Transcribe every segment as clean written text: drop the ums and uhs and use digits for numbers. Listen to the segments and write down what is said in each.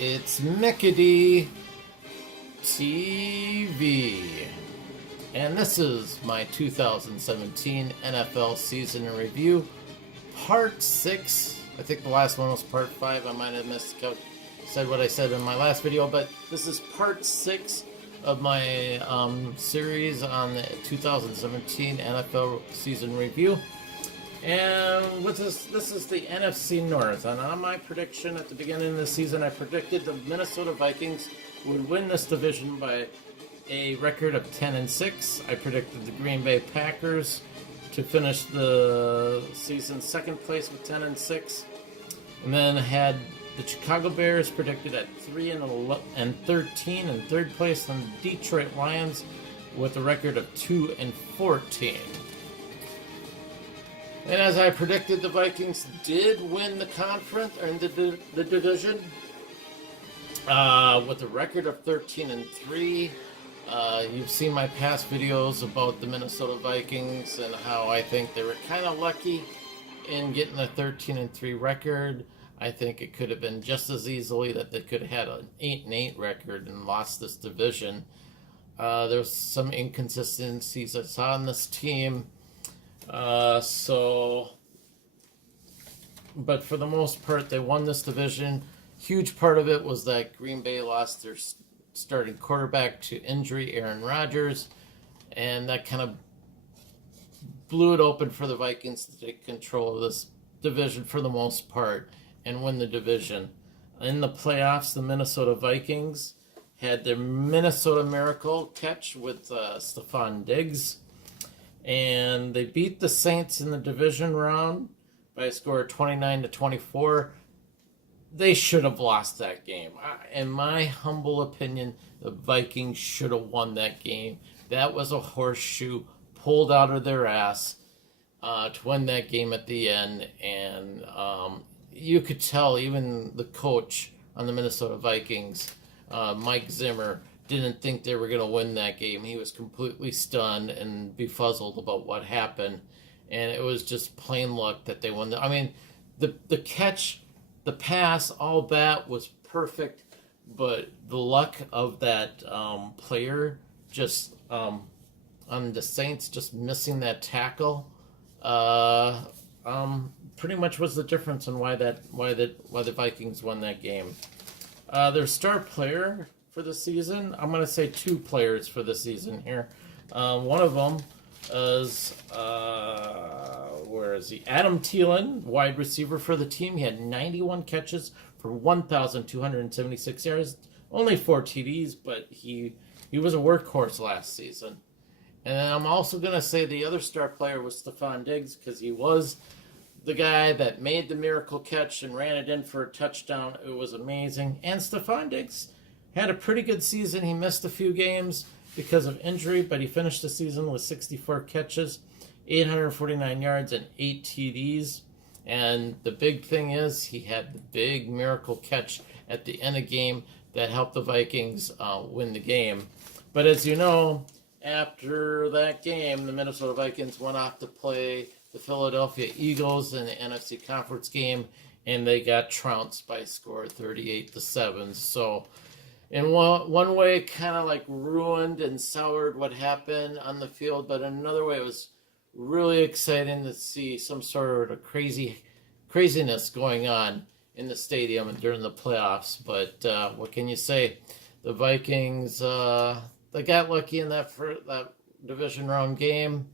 It's Mickey TV, and this is my 2017 NFL season in review, part 6. I think the last one was part 5. I might have said what I said in my last video, but this is part 6 of my series on the 2017 NFL season review. And with this is the NFC North. And on my prediction at the beginning of the season, I predicted the Minnesota Vikings would win this division by a record of 10-6. I predicted the Green Bay Packers to finish the season second place with 10-6, and then had the Chicago Bears predicted at 3-13 in third place, and the Detroit Lions with a record of 2-14. And as I predicted, the Vikings did win the conference or the division with a record of 13-3. You've seen my past videos about the Minnesota Vikings and how I think they were kind of lucky in getting a 13-3 record. I think it could have been just as easily that they could have had an 8-8 record and lost this division. There's some inconsistencies I saw in this team. But for the most part, they won this division. Huge part of it was that Green Bay lost their starting quarterback to injury, Aaron Rodgers, and that kind of blew it open for the Vikings to take control of this division for the most part and win the division. In the playoffs, the Minnesota Vikings had their Minnesota Miracle catch with Stephon Diggs, and they beat the Saints in the division round by a score of 29-24. They should have lost that game. In my humble opinion, the Vikings should have won that game. That was a horseshoe pulled out of their ass to win that game at the end. And you could tell even the coach on the Minnesota Vikings, Mike Zimmer, didn't think they were going to win that game. He was completely stunned and befuddled about what happened. And it was just plain luck that they won. I mean, the catch, the pass, all that was perfect. But the luck of that player just on the Saints just missing that tackle pretty much was the difference in why the Vikings won that game. Their star player for the season, I'm going to say 2 players for the season here. One of them is, where is he? Adam Thielen, wide receiver for the team. He had 91 catches for 1,276 yards, only 4 TDs, but he was a workhorse last season. And then I'm also going to say the other star player was Stephon Diggs, because he was the guy that made the miracle catch and ran it in for a touchdown. It was amazing. And Stephon Diggs had a pretty good season. He missed a few games because of injury, but he finished the season with 64 catches, 849 yards, and 8 TDs. And the big thing is he had the big miracle catch at the end of the game that helped the Vikings win the game. But as you know, after that game, the Minnesota Vikings went off to play the Philadelphia Eagles in the NFC Conference game, and they got trounced by a score of 38-7. So in one way, kind of like ruined and soured what happened on the field, but in another way, it was really exciting to see some sort of craziness going on in the stadium during the playoffs. But what can you say? The Vikings, they got lucky in that division round game.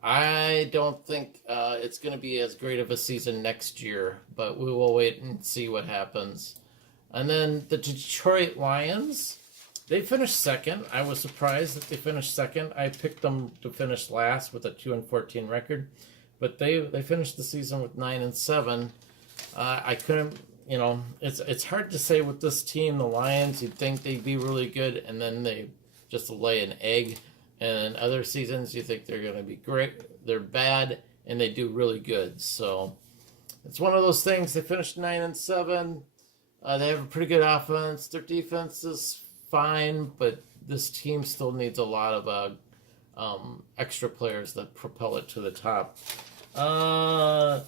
I don't think it's going to be as great of a season next year, but we will wait and see what happens. And then the Detroit Lions, they finished second. I was surprised that they finished second. I picked them to finish last with a 2-14 record, but they finished the season with 9-7. I couldn't, it's hard to say with this team, the Lions. You'd think they'd be really good, and then they just lay an egg. And other seasons, you think they're going to be great. They're bad, and they do really good. So it's one of those things. They finished 9-7. They have a pretty good offense. Their defense is fine, but this team still needs a lot of extra players that propel it to the top. The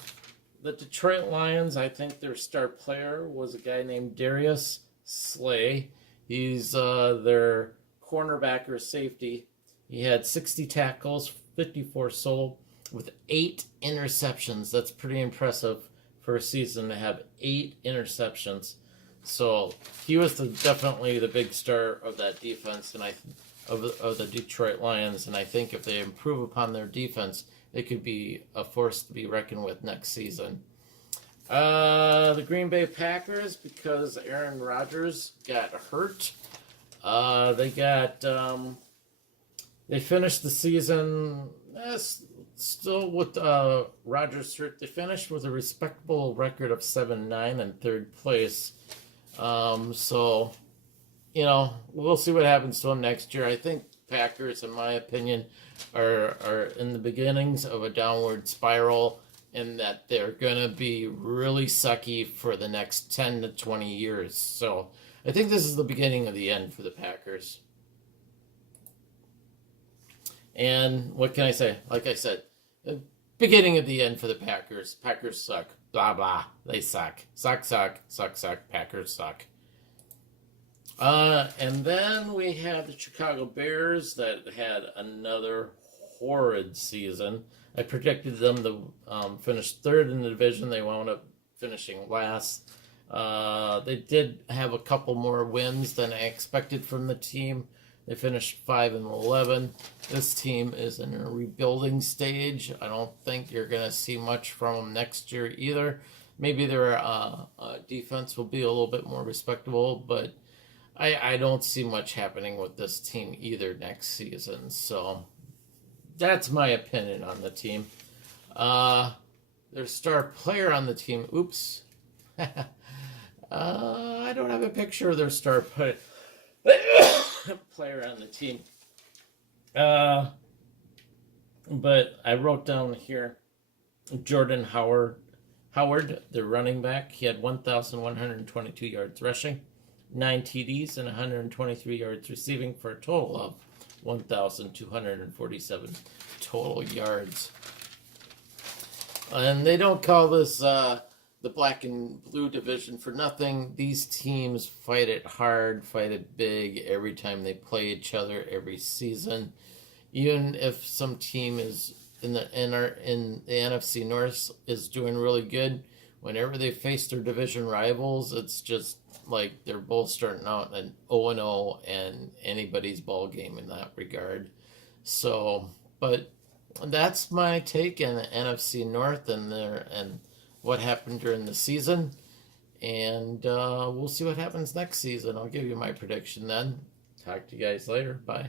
Detroit Lions, I think their star player was a guy named Darius Slay. He's their cornerback or safety. He had 60 tackles, 54 solo, with 8 interceptions. That's pretty impressive for a season to have 8 interceptions. So he was definitely the big star of that defense, and of the Detroit Lions. And I think if they improve upon their defense, they could be a force to be reckoned with next season. The Green Bay Packers, because Aaron Rodgers got hurt, they finished the season still with Rodgers hurt. They finished with a respectable record of 7-9 in third place. So, we'll see what happens to them next year. I think Packers, in my opinion, are in the beginnings of a downward spiral, and that they're going to be really sucky for the next 10 to 20 years. So I think this is the beginning of the end for the Packers. And what can I say? Like I said, the beginning of the end for the Packers. Packers suck. Blah, blah. They suck. Suck, suck. Suck, suck. Packers suck. And then we have the Chicago Bears that had another horrid season. I predicted them to finish third in the division. They wound up finishing last. They did have a couple more wins than I expected from the team. They finished 5-11. This team is in a rebuilding stage. I don't think you're going to see much from them next year either. Maybe their defense will be a little bit more respectable, but I don't see much happening with this team either next season. So that's my opinion on the team. Their star player on the team, oops. I don't have a picture of their star player on the team. But I wrote down here Jordan Howard, the running back. He had 1,122 yards rushing, 9 TDs, and 123 yards receiving for a total of 1,247 total yards. And they don't call this the black and blue division for nothing. These teams fight it hard, fight it big every time they play each other every season. Even if some team is in the NFC North is doing really good, whenever they face their division rivals, it's just like they're both starting out an 0-0 and anybody's ball game in that regard. So, but that's my take on the NFC North and what happened during the season. And we'll see what happens next season. I'll give you my prediction then. Talk to you guys later. Bye.